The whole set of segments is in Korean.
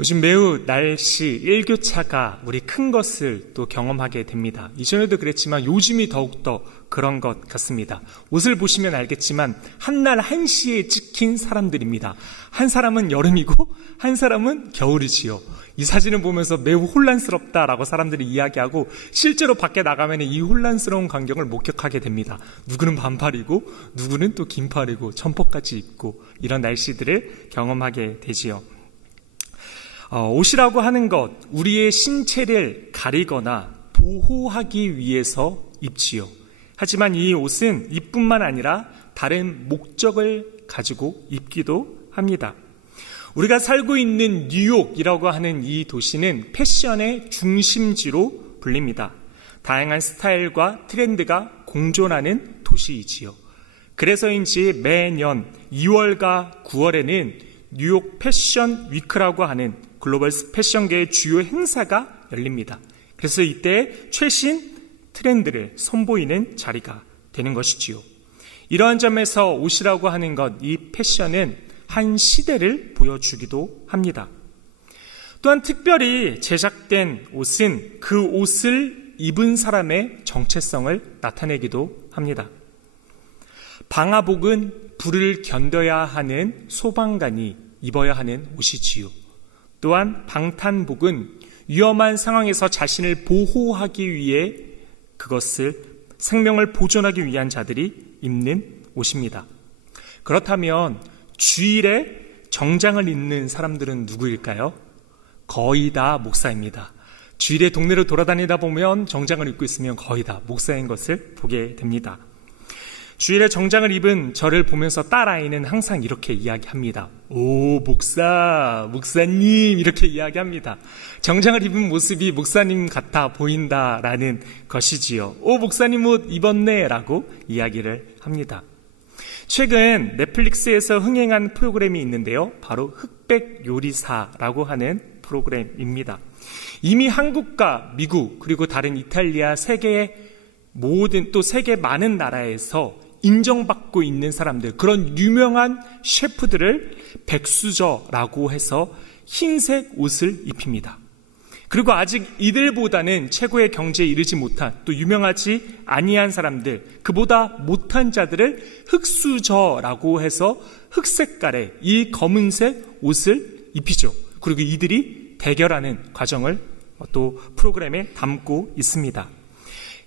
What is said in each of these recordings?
요즘 매우 날씨, 일교차가 우리 큰 것을 또 경험하게 됩니다. 이전에도 그랬지만 요즘이 더욱더 그런 것 같습니다. 옷을 보시면 알겠지만 한날 한시에 찍힌 사람들입니다. 한 사람은 여름이고 한 사람은 겨울이지요. 이 사진을 보면서 매우 혼란스럽다라고 사람들이 이야기하고 실제로 밖에 나가면 이 혼란스러운 광경을 목격하게 됩니다. 누구는 반팔이고 누구는 또 긴팔이고 점퍼까지 입고 이런 날씨들을 경험하게 되지요. 옷이라고 하는 것, 우리의 신체를 가리거나 보호하기 위해서 입지요. 하지만 이 옷은 이뿐만 아니라 다른 목적을 가지고 입기도 합니다. 우리가 살고 있는 뉴욕이라고 하는 이 도시는 패션의 중심지로 불립니다. 다양한 스타일과 트렌드가 공존하는 도시이지요. 그래서인지 매년 2월과 9월에는 뉴욕 패션 위크라고 하는 글로벌 패션계의 주요 행사가 열립니다. 그래서 이때 최신 트렌드를 선보이는 자리가 되는 것이지요. 이러한 점에서 옷이라고 하는 것, 이 패션은 한 시대를 보여주기도 합니다. 또한 특별히 제작된 옷은 그 옷을 입은 사람의 정체성을 나타내기도 합니다. 방화복은 불을 견뎌야 하는 소방관이 입어야 하는 옷이지요. 또한 방탄복은 위험한 상황에서 자신을 보호하기 위해 그것을 생명을 보존하기 위한 자들이 입는 옷입니다. 그렇다면 주일에 정장을 입는 사람들은 누구일까요? 거의 다 목사입니다. 주일에 동네를 돌아다니다 보면 정장을 입고 있으면 거의 다 목사인 것을 보게 됩니다. 주일에 정장을 입은 저를 보면서 딸아이는 항상 이렇게 이야기합니다. 오, 목사님 이렇게 이야기합니다. 정장을 입은 모습이 목사님 같아 보인다라는 것이지요. 오, 목사님 옷 입었네 라고 이야기를 합니다. 최근 넷플릭스에서 흥행한 프로그램이 있는데요. 바로 흑백 요리사라고 하는 프로그램입니다. 이미 한국과 미국 그리고 다른 이탈리아 세계 많은 나라에서 인정받고 있는 사람들, 그런 유명한 셰프들을 백수저라고 해서 흰색 옷을 입힙니다. 그리고 아직 이들보다는 최고의 경제에 이르지 못한, 또 유명하지 아니한 사람들, 그보다 못한 자들을 흑수저라고 해서 흑색깔의 이 검은색 옷을 입히죠. 그리고 이들이 대결하는 과정을 또 프로그램에 담고 있습니다.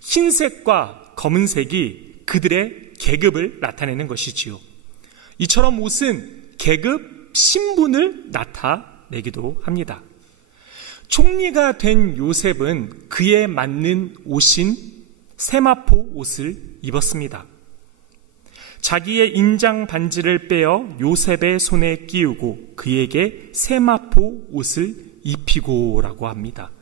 흰색과 검은색이 그들의 계급을 나타내는 것이지요. 이처럼 옷은 계급, 신분을 나타내기도 합니다. 총리가 된 요셉은 그에 맞는 옷인 세마포 옷을 입었습니다. 자기의 인장 반지를 빼어 요셉의 손에 끼우고 그에게 세마포 옷을 입히고라고 합니다.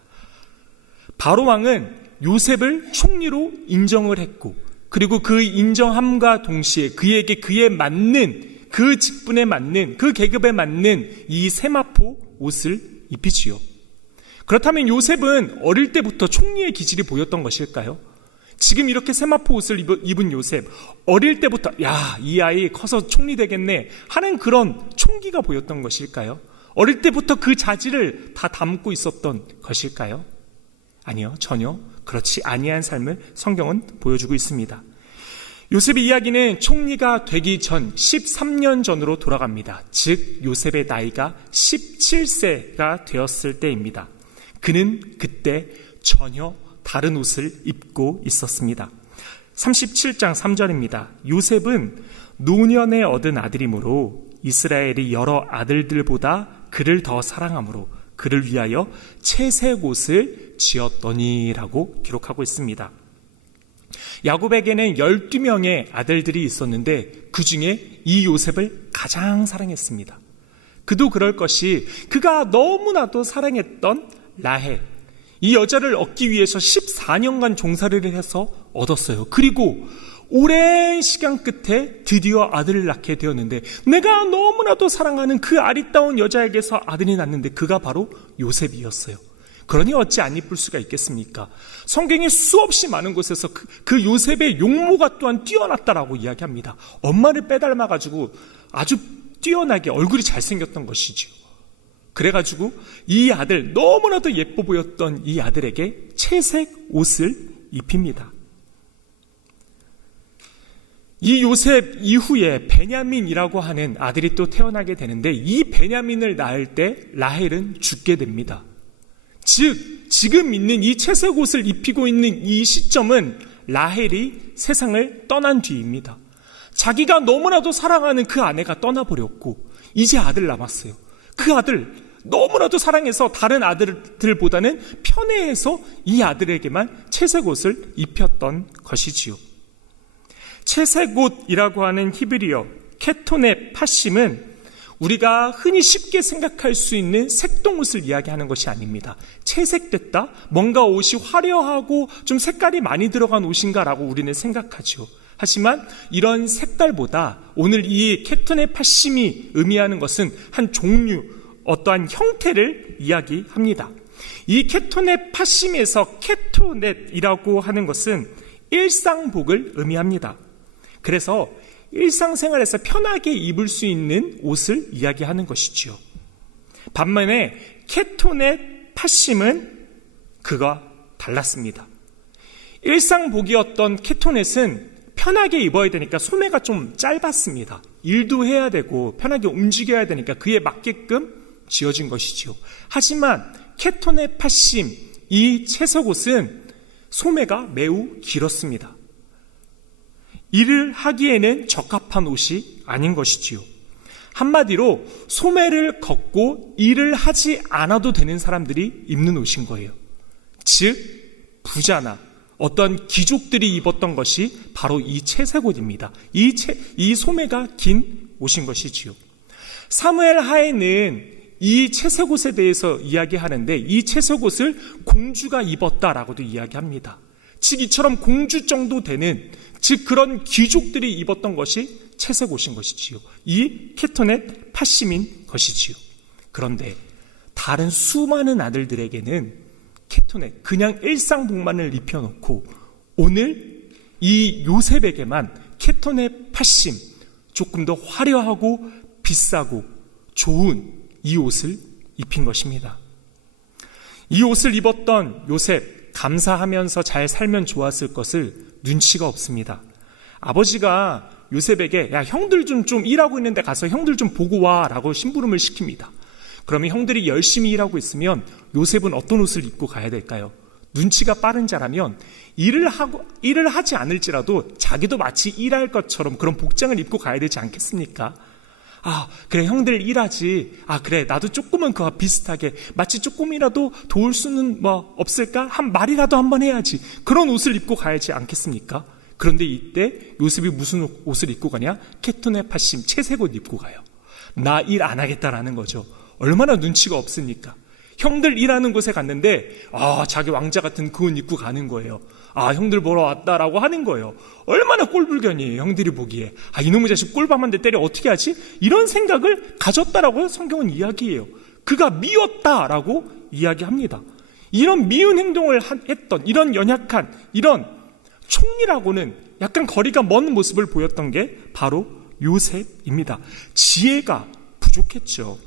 바로 왕은 요셉을 총리로 인정을 했고, 그리고 그 인정함과 동시에 그에게 그에 맞는, 그 직분에 맞는, 그 계급에 맞는 이 세마포 옷을 입히지요. 그렇다면 요셉은 어릴 때부터 총리의 기질이 보였던 것일까요? 지금 이렇게 세마포 옷을 입은 요셉, 어릴 때부터 이 아이 커서 총리 되겠네 하는 그런 총기가 보였던 것일까요? 어릴 때부터 그 자질을 다 담고 있었던 것일까요? 아니요, 전혀 그렇지 아니한 삶을 성경은 보여주고 있습니다. 요셉의 이야기는 총리가 되기 전 13년 전으로 돌아갑니다. 즉 요셉의 나이가 17세가 되었을 때입니다. 그는 그때 전혀 다른 옷을 입고 있었습니다. 37장 3절입니다. 요셉은 노년에 얻은 아들이므로 이스라엘이 여러 아들들보다 그를 더 사랑하므로 그를 위하여 채색 옷을 지었더니라고 기록하고 있습니다. 야곱에게는 12명의 아들들이 있었는데 그 중에 이 요셉을 가장 사랑했습니다. 그도 그럴 것이 그가 너무나도 사랑했던 라헬, 이 여자를 얻기 위해서 14년간 종살이를 해서 얻었어요. 그리고 오랜 시간 끝에 드디어 아들을 낳게 되었는데, 내가 너무나도 사랑하는 그 아리따운 여자에게서 아들이 낳는데 그가 바로 요셉이었어요. 그러니 어찌 안 이쁠 수가 있겠습니까? 성경에 수없이 많은 곳에서 그 요셉의 용모가 또한 뛰어났다라고 이야기합니다. 엄마를 빼닮아가지고 아주 뛰어나게 얼굴이 잘생겼던 것이지요. 그래가지고 이 아들, 너무나도 예뻐 보였던 이 아들에게 채색 옷을 입힙니다. 이 요셉 이후에 베냐민이라고 하는 아들이 또 태어나게 되는데, 이 베냐민을 낳을 때 라헬은 죽게 됩니다. 즉 지금 있는 이 채색 옷을 입히고 있는 이 시점은 라헬이 세상을 떠난 뒤입니다. 자기가 너무나도 사랑하는 그 아내가 떠나버렸고 이제 아들 남았어요. 그 아들 너무나도 사랑해서 다른 아들들보다는 편애해서 이 아들에게만 채색 옷을 입혔던 것이지요. 채색 옷이라고 하는 히브리어 케토네 파심은 우리가 흔히 쉽게 생각할 수 있는 색동옷을 이야기하는 것이 아닙니다. 채색됐다? 뭔가 옷이 화려하고 좀 색깔이 많이 들어간 옷인가라고 우리는 생각하죠. 하지만 이런 색깔보다 오늘 이 케토네 파심이 의미하는 것은 한 종류, 어떠한 형태를 이야기합니다. 이 케토네 파심에서 케토넷이라고 하는 것은 일상복을 의미합니다. 그래서 일상생활에서 편하게 입을 수 있는 옷을 이야기하는 것이지요. 반면에 케토넷 파심은 그가 달랐습니다. 일상복이었던 케토넷은 편하게 입어야 되니까 소매가 좀 짧았습니다. 일도 해야 되고 편하게 움직여야 되니까 그에 맞게끔 지어진 것이지요. 하지만 케토넷 파심, 이 채색옷은 소매가 매우 길었습니다. 일을 하기에는 적합한 옷이 아닌 것이지요. 한마디로 소매를 걷고 일을 하지 않아도 되는 사람들이 입는 옷인 거예요. 즉 부자나 어떤 귀족들이 입었던 것이 바로 이 채색옷입니다. 이 소매가 긴 옷인 것이지요. 사무엘 하에는 이 채색옷에 대해서 이야기하는데 이 채색옷을 공주가 입었다라고도 이야기합니다. 즉 이처럼 공주 정도 되는, 즉 그런 귀족들이 입었던 것이 채색옷인 것이지요. 이 케토넷 파심인 것이지요. 그런데 다른 수많은 아들들에게는 케토넷, 그냥 일상복만을 입혀놓고 오늘 이 요셉에게만 케토넷 파심, 조금 더 화려하고 비싸고 좋은 이 옷을 입힌 것입니다. 이 옷을 입었던 요셉, 감사하면서 잘 살면 좋았을 것을 눈치가 없습니다. 아버지가 요셉에게 야 형들 좀 일하고 있는데 가서 형들 좀 보고 와 라고 심부름을 시킵니다. 그러면 형들이 열심히 일하고 있으면 요셉은 어떤 옷을 입고 가야 될까요? 눈치가 빠른 자라면 일을 하지 않을지라도 자기도 마치 일할 것처럼 그런 복장을 입고 가야 되지 않겠습니까? 아 그래 형들 일하지, 아 그래 나도 조금은 그와 비슷하게 마치 조금이라도 도울 수는 뭐 없을까? 한 말이라도 한번 해야지, 그런 옷을 입고 가야지 않겠습니까? 그런데 이때 요셉이 무슨 옷을 입고 가냐? 케토넷 파심 채색옷 입고 가요. 나 일 안 하겠다라는 거죠. 얼마나 눈치가 없습니까? 형들 일하는 곳에 갔는데 자기 왕자 같은 그 옷 입고 가는 거예요. 형들 보러 왔다라고 하는 거예요. 얼마나 꼴불견이에요. 형들이 보기에 이놈의 자식 꼴밤 한 대 때려 어떻게 하지? 이런 생각을 가졌다라고 성경은 이야기해요. 그가 미웠다라고 이야기합니다. 이런 미운 행동을 했던 이런 연약한 이런 총리라고는 약간 거리가 먼 모습을 보였던 게 바로 요셉입니다. 지혜가 부족했죠.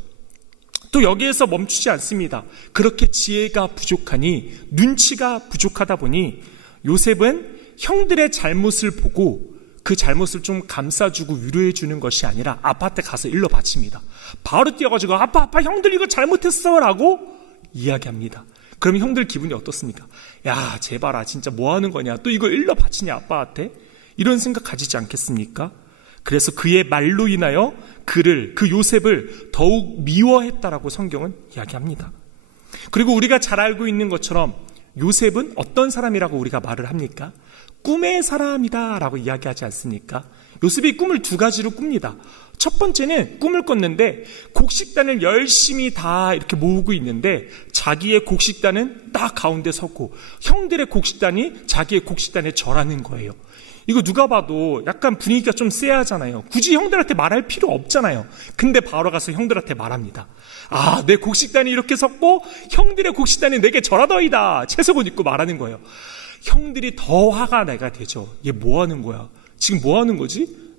또 여기에서 멈추지 않습니다. 그렇게 지혜가 부족하니, 눈치가 부족하다 보니 요셉은 형들의 잘못을 보고 그 잘못을 좀 감싸주고 위로해 주는 것이 아니라 아빠한테 가서 일러 바칩니다. 바로 뛰어가지고 아빠 형들 이거 잘못했어 라고 이야기합니다. 그러면 형들 기분이 어떻습니까? 야 제발아 진짜 뭐 하는 거냐, 또 이거 일러 바치냐 아빠한테, 이런 생각 가지지 않겠습니까? 그래서 그의 말로 인하여 그 요셉을 더욱 미워했다라고 성경은 이야기합니다. 그리고 우리가 잘 알고 있는 것처럼 요셉은 어떤 사람이라고 우리가 말을 합니까? 꿈의 사람이다 라고 이야기하지 않습니까? 요셉이 꿈을 두 가지로 꿉니다. 첫 번째는 꿈을 꿨는데 곡식단을 열심히 다 이렇게 모으고 있는데 자기의 곡식단은 딱 가운데 서고 형들의 곡식단이 자기의 곡식단에 절하는 거예요. 이거 누가 봐도 약간 분위기가 좀 쎄하잖아요. 굳이 형들한테 말할 필요 없잖아요. 근데 바로 가서 형들한테 말합니다. 내 곡식단이 이렇게 섰고 형들의 곡식단이 내게 절하더이다. 채색옷 입고 말하는 거예요. 형들이 더 화가 내가 되죠. 얘 뭐 하는 거야? 지금 뭐 하는 거지?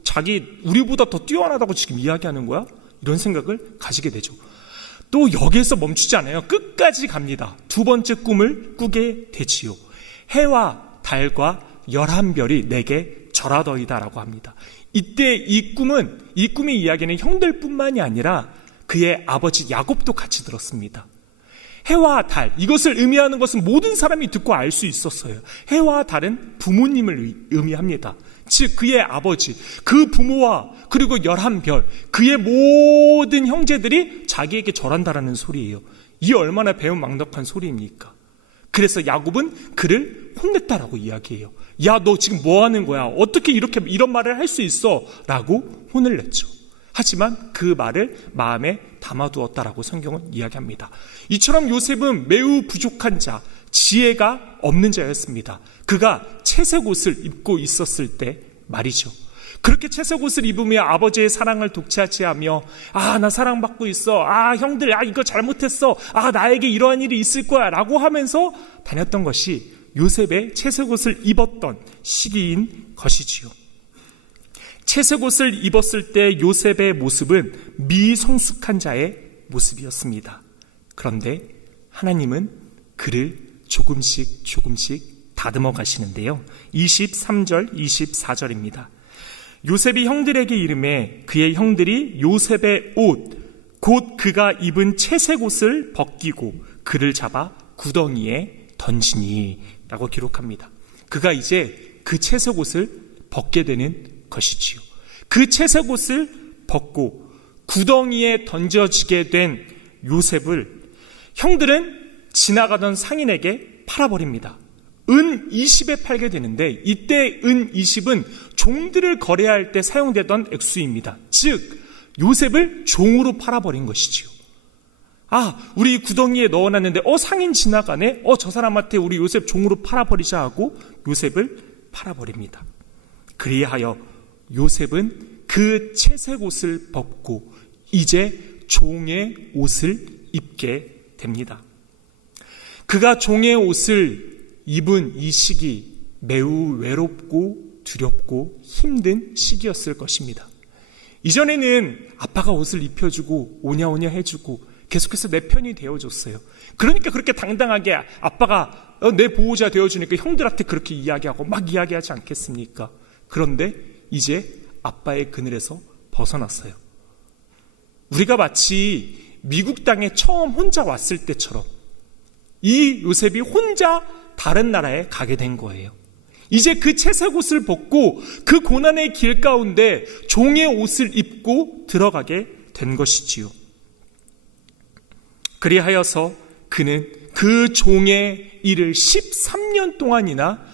우리보다 더 뛰어나다고 지금 이야기하는 거야? 이런 생각을 가지게 되죠. 또 여기에서 멈추지 않아요. 끝까지 갑니다. 두 번째 꿈을 꾸게 되지요. 해와 달과 11별이 내게 절하더이다라고 합니다. 이때 이 꿈의 이야기는 형들뿐만이 아니라 그의 아버지 야곱도 같이 들었습니다. 해와 달, 이것을 의미하는 것은 모든 사람이 듣고 알 수 있었어요. 해와 달은 부모님을 의미합니다. 즉 그의 아버지, 그 부모와 그리고 11별, 그의 모든 형제들이 자기에게 절한다라는 소리예요. 이 얼마나 배은망덕한 소리입니까? 그래서 야곱은 그를 혼냈다라고 이야기해요. 야, 너 지금 뭐 하는 거야? 어떻게 이런 말을 할 수 있어? 라고 혼을 냈죠. 하지만 그 말을 마음에 담아두었다라고 성경은 이야기합니다. 이처럼 요셉은 매우 부족한 자, 지혜가 없는 자였습니다. 그가 채색 옷을 입고 있었을 때 말이죠. 그렇게 채색 옷을 입으며 아버지의 사랑을 독차지하며 나 사랑받고 있어. 형들 이거 잘못했어. 나에게 이러한 일이 있을 거야 라고 하면서 다녔던 것이 요셉의 채색 옷을 입었던 시기인 것이지요. 채색 옷을 입었을 때 요셉의 모습은 미성숙한 자의 모습이었습니다. 그런데 하나님은 그를 조금씩 다듬어 가시는데요. 23절, 24절입니다. 요셉이 형들에게 이르매 그의 형들이 요셉의 옷, 곧 그가 입은 채색 옷을 벗기고 그를 잡아 구덩이에 던지니 라고 기록합니다. 그가 이제 그 채색 옷을 벗게 되는 것이지요. 그 채색 옷을 벗고 구덩이에 던져지게 된 요셉을 형들은 지나가던 상인에게 팔아버립니다. 은 20에 팔게 되는데 이때 은 20은 종들을 거래할 때 사용되던 액수입니다. 즉 요셉을 종으로 팔아버린 것이지요. 우리 구덩이에 넣어놨는데 상인 지나가네. 저 사람한테 우리 요셉 종으로 팔아버리자 하고 요셉을 팔아버립니다. 그리하여 요셉은 그 채색 옷을 벗고 이제 종의 옷을 입게 됩니다. 그가 종의 옷을 입은 이 시기 매우 외롭고 두렵고 힘든 시기였을 것입니다. 이전에는 아빠가 옷을 입혀주고 오냐오냐 해주고 계속해서 내 편이 되어줬어요. 그러니까 그렇게 당당하게 아빠가 내 보호자 되어주니까 형들한테 그렇게 이야기하고 막 이야기하지 않겠습니까? 그런데 이제 아빠의 그늘에서 벗어났어요. 우리가 마치 미국 땅에 처음 혼자 왔을 때처럼 이 요셉이 혼자 다른 나라에 가게 된 거예요. 이제 그 채색 옷을 벗고 그 고난의 길 가운데 종의 옷을 입고 들어가게 된 것이지요. 그리하여서 그는 그 종의 일을 13년 동안이나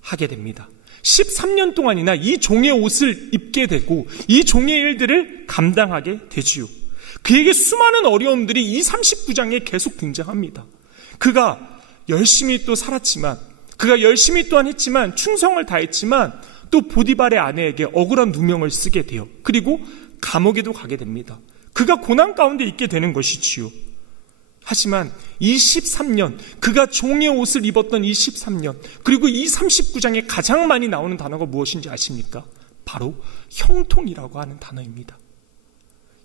하게 됩니다. 13년 동안이나 이 종의 옷을 입게 되고 이 종의 일들을 감당하게 되지요. 그에게 수많은 어려움들이 이 39장에 계속 등장합니다. 그가 열심히 또 살았지만, 그가 열심히 또한 했지만, 충성을 다했지만 또 보디발의 아내에게 억울한 누명을 쓰게 돼요. 그리고 감옥에도 가게 됩니다. 그가 고난 가운데 있게 되는 것이지요. 하지만 이 13년, 그가 종의 옷을 입었던 이 13년, 그리고 이 39장에 가장 많이 나오는 단어가 무엇인지 아십니까? 바로 형통이라고 하는 단어입니다.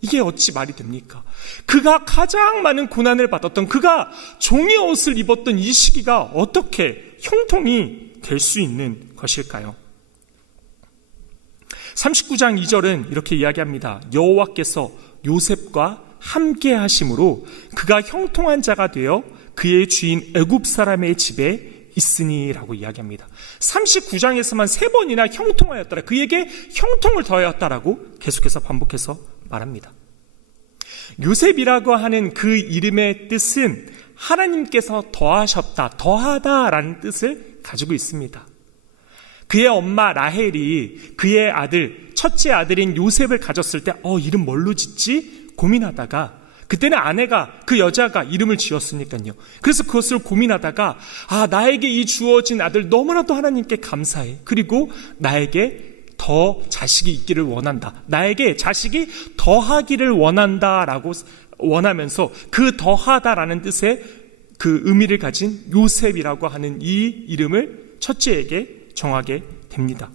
이게 어찌 말이 됩니까? 그가 가장 많은 고난을 받았던, 그가 종의 옷을 입었던 이 시기가 어떻게 형통이 될 수 있는 것일까요? 39장 2절은 이렇게 이야기합니다. 여호와께서 요셉과 함께 하심으로 그가 형통한 자가 되어 그의 주인 애굽 사람의 집에 있으니라고 이야기합니다. 39장에서만 3번이나 형통하였더라, 그에게 형통을 더하였다라고 계속해서 반복해서 말합니다. 요셉이라고 하는 그 이름의 뜻은 하나님께서 더하셨다, 더하다라는 뜻을 가지고 있습니다. 그의 엄마 라헬이 그의 아들, 첫째 아들인 요셉을 가졌을 때 이름 뭘로 짓지? 고민하다가, 그때는 아내가, 그 여자가 이름을 지었으니까요. 그래서 그것을 고민하다가 나에게 이 주어진 아들 너무나도 하나님께 감사해. 그리고 나에게 더 자식이 있기를 원한다. 나에게 자식이 더하기를 원한다라고 원하면서 그 더하다라는 뜻의 그 의미를 가진 요셉이라고 하는 이 이름을 첫째에게 정하게 됩니다.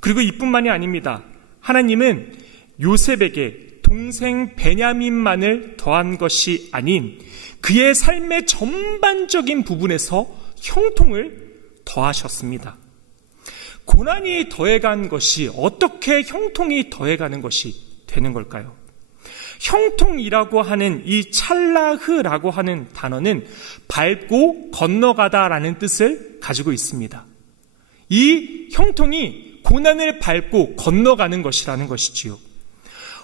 그리고 이뿐만이 아닙니다. 하나님은 요셉에게 동생 베냐민만을 더한 것이 아닌 그의 삶의 전반적인 부분에서 형통을 더하셨습니다. 고난이 더해간 것이 어떻게 형통이 더해가는 것이 되는 걸까요? 형통이라고 하는 이 찰라흐라고 하는 단어는 밟고 건너가다라는 뜻을 가지고 있습니다. 이 형통이 고난을 밟고 건너가는 것이라는 것이지요.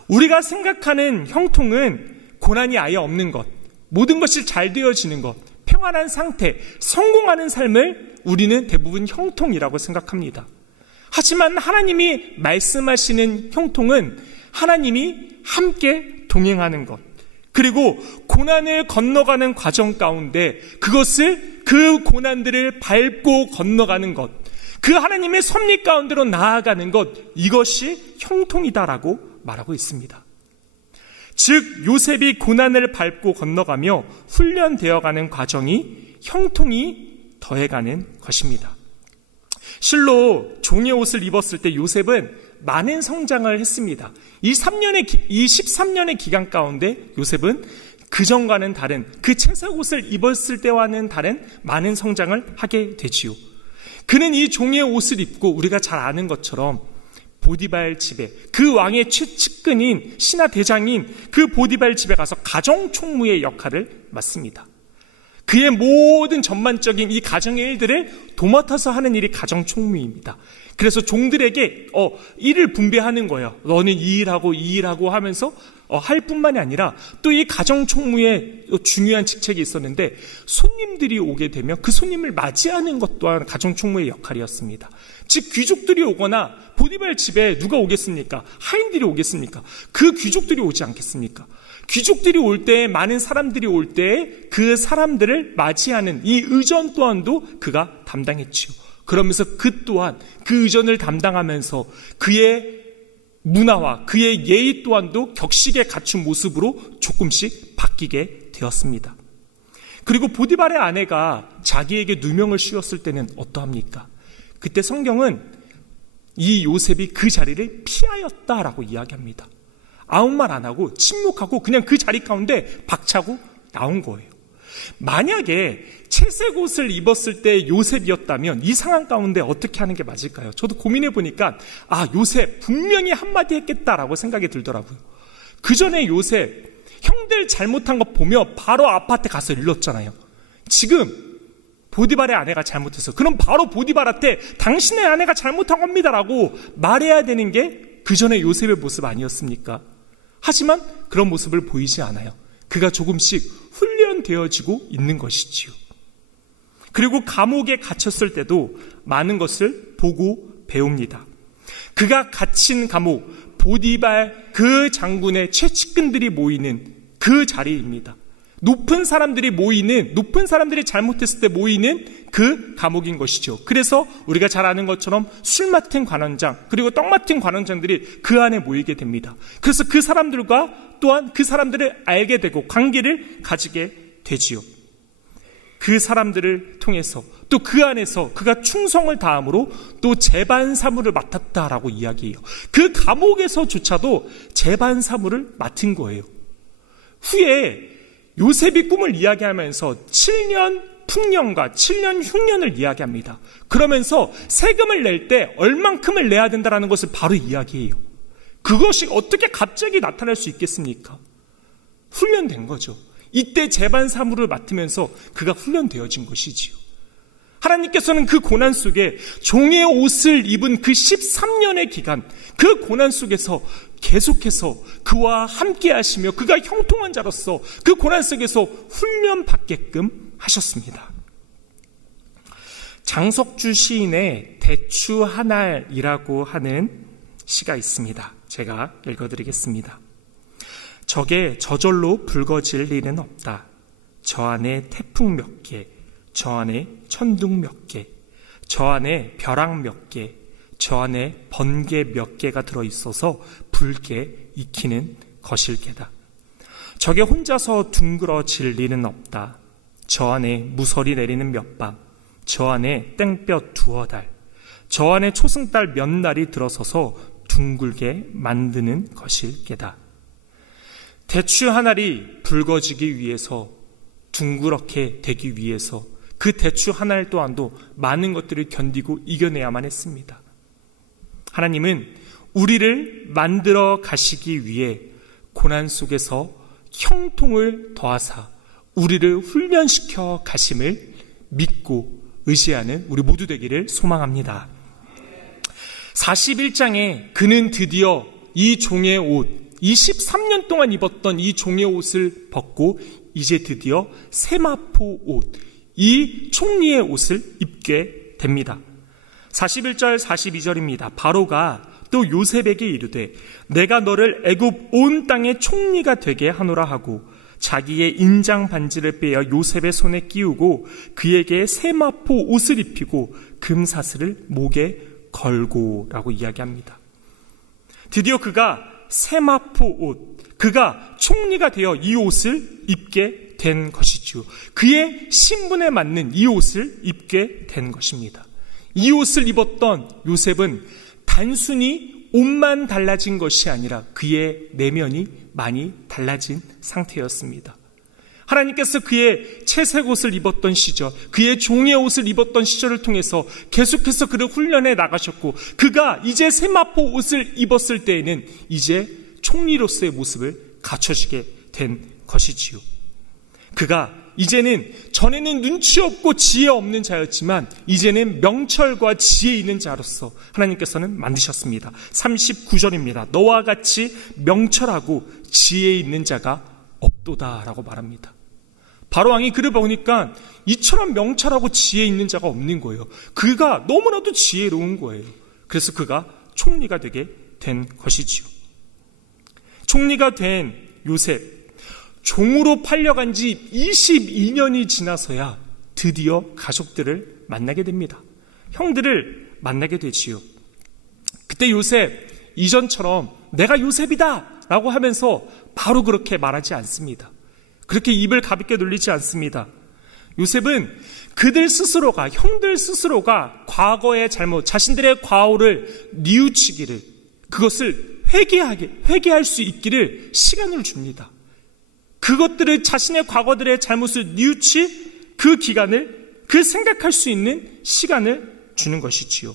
우리가 생각하는 형통은 고난이 아예 없는 것, 모든 것이 잘 되어지는 것, 평안한 상태, 성공하는 삶을 우리는 대부분 형통이라고 생각합니다. 하지만 하나님이 말씀하시는 형통은 하나님이 함께 동행하는 것, 그리고 고난을 건너가는 과정 가운데 그 고난들을 밟고 건너가는 것, 그 하나님의 섭리 가운데로 나아가는 것, 이것이 형통이다라고 말하고 있습니다. 즉 요셉이 고난을 밟고 건너가며 훈련되어가는 과정이 형통이 더해가는 것입니다. 실로 종의 옷을 입었을 때 요셉은 많은 성장을 했습니다. 이 13년의 기간 가운데 요셉은 그전과는 다른, 그 채색 옷을 입었을 때와는 다른 많은 성장을 하게 되지요. 그는 이 종의 옷을 입고 우리가 잘 아는 것처럼 보디발 집에, 그 왕의 측근인 신하 대장인 그 보디발 집에 가서 가정총무의 역할을 맡습니다. 그의 모든 전반적인 이 가정의 일들을 도맡아서 하는 일이 가정총무입니다. 그래서 종들에게 일을 분배하는 거예요. 너는 이 일하고 하면서 할 뿐만이 아니라 또 이 가정총무의 중요한 직책이 있었는데, 손님들이 오게 되면 그 손님을 맞이하는 것 또한 가정총무의 역할이었습니다. 즉 귀족들이 오거나 보디발 집에 누가 오겠습니까? 하인들이 오겠습니까? 그 귀족들이 오지 않겠습니까? 귀족들이 올 때, 많은 사람들이 올 때 그 사람들을 맞이하는 이 의전 또한도 그가 담당했지요. 그러면서 그 또한 그 의전을 담당하면서 그의 문화와 그의 예의 또한도 격식에 갖춘 모습으로 조금씩 바뀌게 되었습니다. 그리고 보디발의 아내가 자기에게 누명을 씌웠을 때는 어떠합니까? 그때 성경은 이 요셉이 그 자리를 피하였다라고 이야기합니다. 아무 말 안 하고 침묵하고 그냥 그 자리 가운데 박차고 나온 거예요. 만약에 채색 옷을 입었을 때 요셉이었다면 이 상황 가운데 어떻게 하는 게 맞을까요? 저도 고민해 보니까 요셉 분명히 한마디 했겠다라고 생각이 들더라고요. 그 전에 요셉 형들 잘못한 거 보며 바로 아빠한테 가서 일렀잖아요. 지금 보디발의 아내가 잘못했어. 그럼 바로 보디발한테 당신의 아내가 잘못한 겁니다라고 말해야 되는 게 그 전에 요셉의 모습 아니었습니까? 하지만 그런 모습을 보이지 않아요. 그가 조금씩 훈련되어지고 있는 것이지요. 그리고 감옥에 갇혔을 때도 많은 것을 보고 배웁니다. 그가 갇힌 감옥, 보디발 그 장군의 최측근들이 모이는 그 자리입니다. 높은 사람들이 잘못했을 때 모이는 그 감옥인 것이죠. 그래서 우리가 잘 아는 것처럼 술 맡은 관원장, 그리고 떡 맡은 관원장들이 그 안에 모이게 됩니다. 그래서 그 사람들과 또한 그 사람들을 알게 되고 관계를 가지게 되지요. 그 사람들을 통해서 또 그 안에서 그가 충성을 다함으로 또 재반 사무를 맡았다라고 이야기해요. 그 감옥에서조차도 재반 사무를 맡은 거예요. 후에 요셉이 꿈을 이야기하면서 7년 풍년과 7년 흉년을 이야기합니다. 그러면서 세금을 낼 때 얼만큼을 내야 된다는 것을 바로 이야기해요. 그것이 어떻게 갑자기 나타날 수 있겠습니까? 훈련된 거죠. 이때 재반 사무를 맡으면서 그가 훈련되어진 것이지요. 하나님께서는 그 고난 속에 종의 옷을 입은 그 13년의 기간, 그 고난 속에서 계속해서 그와 함께 하시며 그가 형통한 자로서 그 고난 속에서 훈련받게끔 하셨습니다. 장석주 시인의 대추 한 알이라고 하는 시가 있습니다. 제가 읽어드리겠습니다. 적에 저절로 붉어질 일은 없다. 저 안에 태풍 몇 개, 저 안에 천둥 몇 개, 저 안에 벼락 몇 개, 저 안에 번개 몇 개가 들어있어서 붉게 익히는 거실개다. 저게 혼자서 둥그러질 리는 없다. 저 안에 무설이 내리는 몇 밤, 저 안에 땡볕 두어 달, 저 안에 초승달 몇 날이 들어서서 둥글게 만드는 거실개다. 대추 한 알이 붉어지기 위해서, 둥그렇게 되기 위해서 그 대추 한 알 또한도 많은 것들을 견디고 이겨내야만 했습니다. 하나님은 우리를 만들어 가시기 위해 고난 속에서 형통을 더하사 우리를 훈련시켜 가심을 믿고 의지하는 우리 모두 되기를 소망합니다. 41장에 그는 드디어 이 종의 옷, 23년 동안 입었던 이 종의 옷을 벗고 이제 드디어 세마포 옷, 이 총리의 옷을 입게 됩니다. 41절 42절입니다. 바로가 또 요셉에게 이르되 내가 너를 애굽 온 땅의 총리가 되게 하노라 하고 자기의 인장 반지를 빼어 요셉의 손에 끼우고 그에게 세마포 옷을 입히고 금사슬을 목에 걸고라고 이야기합니다. 드디어 그가 세마포 옷, 그가 총리가 되어 이 옷을 입게 된 것이죠. 그의 신분에 맞는 이 옷을 입게 된 것입니다. 이 옷을 입었던 요셉은 단순히 옷만 달라진 것이 아니라 그의 내면이 많이 달라진 상태였습니다. 하나님께서 그의 채색 옷을 입었던 시절, 그의 종의 옷을 입었던 시절을 통해서 계속해서 그를 훈련해 나가셨고, 그가 이제 세마포 옷을 입었을 때에는 이제 총리로서의 모습을 갖춰지게 된 것이지요. 그가 이제는 전에는 눈치 없고 지혜 없는 자였지만 이제는 명철과 지혜 있는 자로서 하나님께서는 만드셨습니다. 39절입니다. 너와 같이 명철하고 지혜 있는 자가 없도다라고 말합니다. 바로왕이 그를 보니까 이처럼 명철하고 지혜 있는 자가 없는 거예요. 그가 너무나도 지혜로운 거예요. 그래서 그가 총리가 되게 된 것이지요. 총리가 된 요셉, 종으로 팔려간 지 22년이 지나서야 드디어 가족들을 만나게 됩니다. 형들을 만나게 되지요. 그때 요셉, 이전처럼 내가 요셉이다 라고 하면서 바로 그렇게 말하지 않습니다. 그렇게 입을 가볍게 놀리지 않습니다. 요셉은 그들 스스로가, 형들 스스로가 과거의 잘못, 자신들의 과오를 뉘우치기를, 그것을 회개할 수 있기를 시간을 줍니다. 그것들을, 자신의 과거들의 잘못을 뉘우치 그 기간을, 그 생각할 수 있는 시간을 주는 것이지요.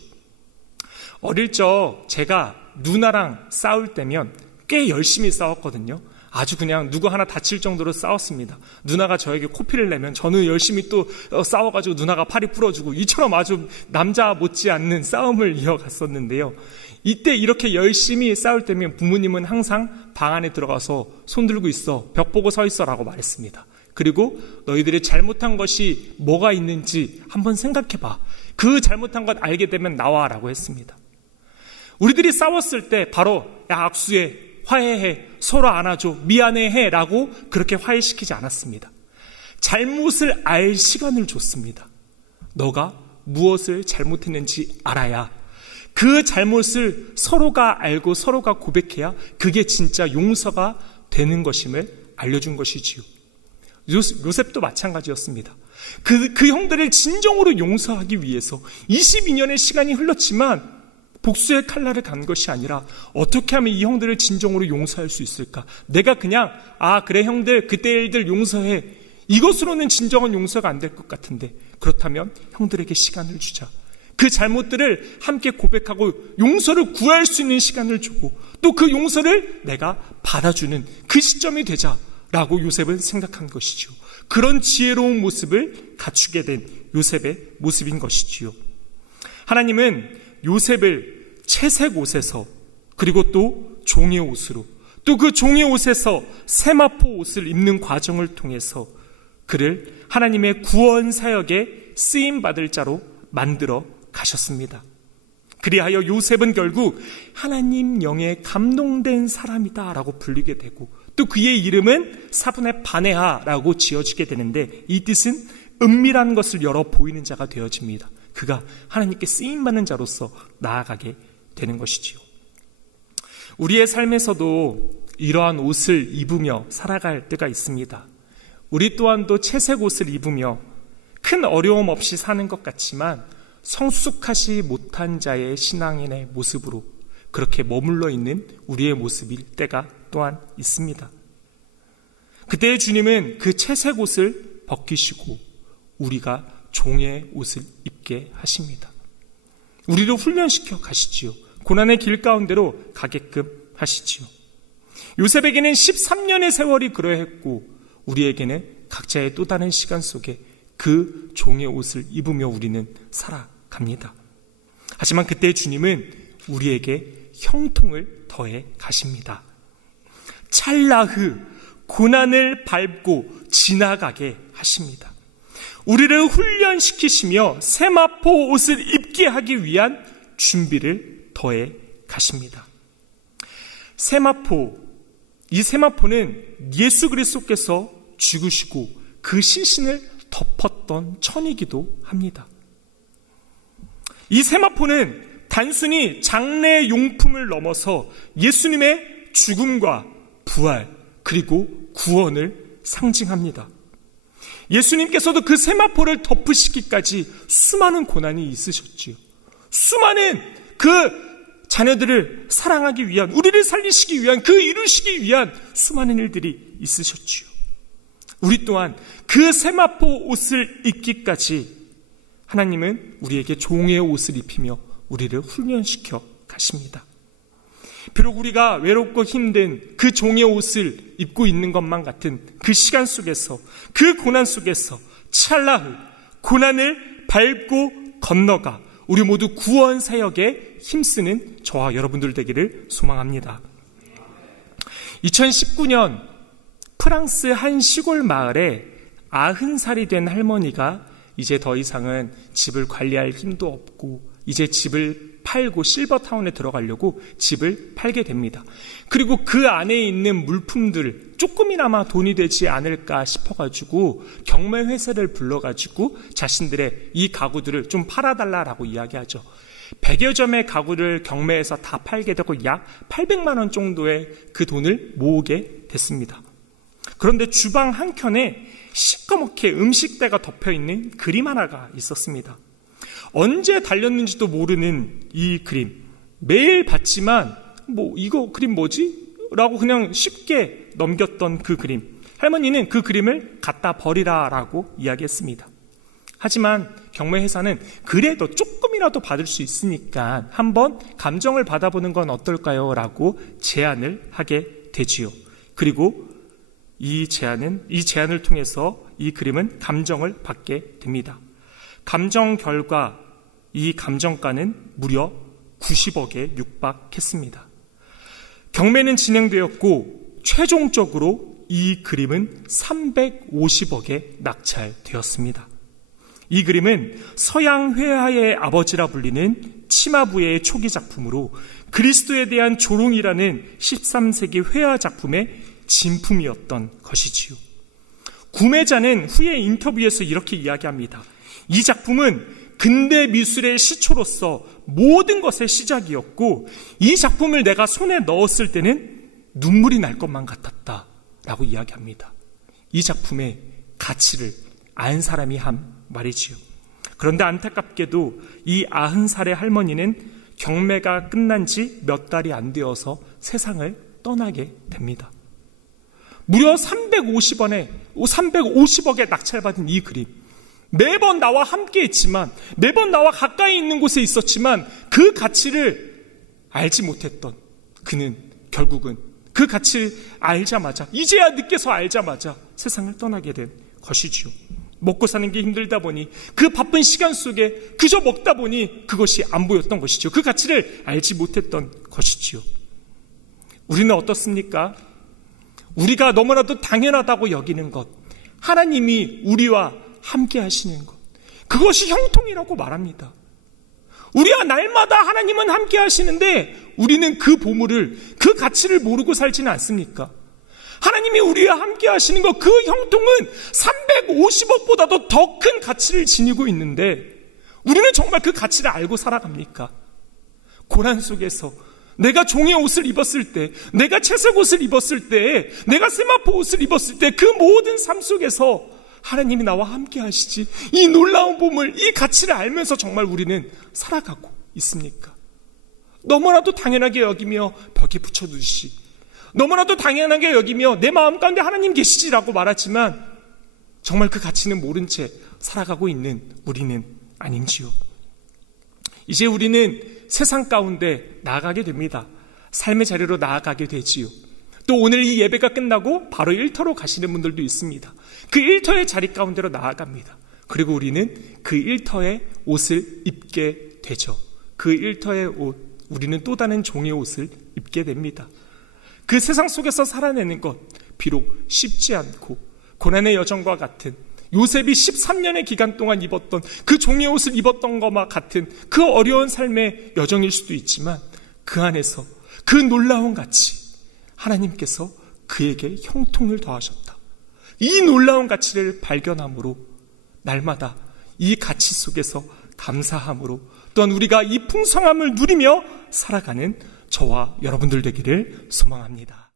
어릴 적 제가 누나랑 싸울 때면 꽤 열심히 싸웠거든요. 아주 그냥 누구 하나 다칠 정도로 싸웠습니다. 누나가 저에게 코피를 내면 저는 열심히 또 싸워가지고 누나가 팔이 부러지고 이처럼 아주 남자 못지않는 싸움을 이어갔었는데요. 이때 이렇게 열심히 싸울 때면 부모님은 항상 방 안에 들어가서 손 들고 있어, 벽 보고 서 있어 라고 말했습니다. 그리고 너희들이 잘못한 것이 뭐가 있는지 한번 생각해봐. 그 잘못한 것 알게 되면 나와 라고 했습니다. 우리들이 싸웠을 때 바로 야 악수해, 화해해, 서로 안아줘, 미안해해 라고 그렇게 화해시키지 않았습니다. 잘못을 알 시간을 줬습니다. 너가 무엇을 잘못했는지 알아야 그 잘못을 서로가 알고 서로가 고백해야 그게 진짜 용서가 되는 것임을 알려준 것이지요. 요셉도 마찬가지였습니다. 그 형들을 진정으로 용서하기 위해서 22년의 시간이 흘렀지만 복수의 칼날을 간 것이 아니라 어떻게 하면 이 형들을 진정으로 용서할 수 있을까? 내가 그냥 그래 형들 그때 일들 용서해, 이것으로는 진정한 용서가 안 될 것 같은데, 그렇다면 형들에게 시간을 주자. 그 잘못들을 함께 고백하고 용서를 구할 수 있는 시간을 주고 또 그 용서를 내가 받아주는 그 시점이 되자라고 요셉은 생각한 것이죠. 그런 지혜로운 모습을 갖추게 된 요셉의 모습인 것이지요. 하나님은 요셉을 채색 옷에서, 그리고 또 종의 옷으로, 또 그 종의 옷에서 세마포 옷을 입는 과정을 통해서 그를 하나님의 구원 사역에 쓰임받을 자로 만들어 가셨습니다. 그리하여 요셉은 결국 하나님 영에 감동된 사람이다 라고 불리게 되고, 또 그의 이름은 사분의 바네하라고 지어지게 되는데, 이 뜻은 은밀한 것을 열어 보이는 자가 되어집니다. 그가 하나님께 쓰임받는 자로서 나아가게 되는 것이지요. 우리의 삶에서도 이러한 옷을 입으며 살아갈 때가 있습니다. 우리 또한도 채색 옷을 입으며 큰 어려움 없이 사는 것 같지만 성숙하지 못한 자의 신앙인의 모습으로 그렇게 머물러 있는 우리의 모습일 때가 또한 있습니다. 그때 주님은 그 채색 옷을 벗기시고 우리가 종의 옷을 입게 하십니다. 우리도 훈련시켜 가시지요. 고난의 길 가운데로 가게끔 하시지요. 요셉에게는 13년의 세월이 그러했고 우리에게는 각자의 또 다른 시간 속에 그 종의 옷을 입으며 우리는 살아갑니다. 하지만 그때 주님은 우리에게 형통을 더해 가십니다. 찰나흐 고난을 밟고 지나가게 하십니다. 우리를 훈련시키시며 세마포 옷을 입게 하기 위한 준비를 더해 가십니다. 이 세마포는 예수 그리스도께서 죽으시고 그 시신을 덮었던 천이기도 합니다. 이 세마포는 단순히 장례 용품을 넘어서 예수님의 죽음과 부활 그리고 구원을 상징합니다. 예수님께서도 그 세마포를 덮으시기까지 수많은 고난이 있으셨지요. 수많은 그 자녀들을 사랑하기 위한, 우리를 살리시기 위한, 그 이루시기 위한 수많은 일들이 있으셨지요. 우리 또한 그 세마포 옷을 입기까지 하나님은 우리에게 종의 옷을 입히며 우리를 훈련시켜 가십니다. 비록 우리가 외롭고 힘든 그 종의 옷을 입고 있는 것만 같은 그 시간 속에서, 그 고난 속에서 찰나흐 고난을 밟고 건너가 우리 모두 구원 사역에 힘쓰는 저와 여러분들 되기를 소망합니다. 2019년 프랑스 한 시골 마을에 90살이 된 할머니가 이제 더 이상은 집을 관리할 힘도 없고 이제 집을 팔고 실버타운에 들어가려고 집을 팔게 됩니다. 그리고 그 안에 있는 물품들 조금이나마 돈이 되지 않을까 싶어가지고 경매회사를 불러가지고 자신들의 이 가구들을 좀 팔아달라라고 이야기하죠. 100여 점의 가구를 경매에서 다 팔게 되고 약 800만 원 정도의 그 돈을 모으게 됐습니다. 그런데 주방 한켠에 시꺼멓게 음식대가 덮여있는 그림 하나가 있었습니다. 언제 달렸는지도 모르는 이 그림, 매일 봤지만 이거 그림 뭐지? 라고 그냥 쉽게 넘겼던 그 그림. 할머니는 그 그림을 갖다 버리라 라고 이야기했습니다. 하지만 경매회사는 그래도 조금이라도 받을 수 있으니까 한번 감정을 받아보는 건 어떨까요? 라고 제안을 하게 되지요. 그리고 이 제안을 통해서 이 그림은 감정을 받게 됩니다. 감정 결과 이 감정가는 무려 90억에 육박했습니다. 경매는 진행되었고 최종적으로 이 그림은 350억에 낙찰되었습니다. 이 그림은 서양 회화의 아버지라 불리는 치마부의 초기 작품으로 그리스도에 대한 조롱이라는 13세기 회화 작품의 진품이었던 것이지요. 구매자는 후에 인터뷰에서 이렇게 이야기합니다. 이 작품은 근대 미술의 시초로서 모든 것의 시작이었고 이 작품을 내가 손에 넣었을 때는 눈물이 날 것만 같았다 라고 이야기합니다. 이 작품의 가치를 안 사람이 한 말이지요. 그런데 안타깝게도 이 90살의 할머니는 경매가 끝난 지 몇 달이 안 되어서 세상을 떠나게 됩니다. 무려 350억에 낙찰받은 이 그림, 매번 나와 함께 했지만, 매번 나와 가까이 있는 곳에 있었지만 그 가치를 알지 못했던 그는 결국은 그 가치를 알자마자, 이제야 늦게서 알자마자 세상을 떠나게 된 것이지요. 먹고 사는 게 힘들다 보니 그 바쁜 시간 속에 그저 먹다 보니 그것이 안 보였던 것이죠. 그 가치를 알지 못했던 것이지요. 우리는 어떻습니까? 우리가 너무나도 당연하다고 여기는 것, 하나님이 우리와 함께 하시는 것, 그것이 형통이라고 말합니다. 우리와 날마다 하나님은 함께 하시는데 우리는 그 보물을, 그 가치를 모르고 살지는 않습니까? 하나님이 우리와 함께 하시는 것, 그 형통은 350억보다도 더 큰 가치를 지니고 있는데 우리는 정말 그 가치를 알고 살아갑니까? 고난 속에서 내가 종의 옷을 입었을 때, 내가 채색 옷을 입었을 때, 내가 세마포 옷을 입었을 때 그 모든 삶 속에서 하나님이 나와 함께 하시지, 이 놀라운 보물, 이 가치를 알면서 정말 우리는 살아가고 있습니까? 너무나도 당연하게 여기며 벽에 붙여두시, 너무나도 당연하게 여기며 내 마음 가운데 하나님 계시지라고 말하지만 정말 그 가치는 모른 채 살아가고 있는 우리는 아닌지요. 이제 우리는 세상 가운데 나아가게 됩니다. 삶의 자리로 나아가게 되지요. 또 오늘 이 예배가 끝나고 바로 일터로 가시는 분들도 있습니다. 그 일터의 자리 가운데로 나아갑니다. 그리고 우리는 그 일터의 옷을 입게 되죠. 그 일터의 옷, 우리는 또 다른 종의 옷을 입게 됩니다. 그 세상 속에서 살아내는 것, 비록 쉽지 않고 고난의 여정과 같은, 요셉이 13년의 기간 동안 입었던 그 종의 옷을 입었던 것과 같은 그 어려운 삶의 여정일 수도 있지만 그 안에서 그 놀라운 가치, 하나님께서 그에게 형통을 더하셨다. 이 놀라운 가치를 발견함으로 날마다 이 가치 속에서 감사함으로 또한 우리가 이 풍성함을 누리며 살아가는 저와 여러분들 되기를 소망합니다.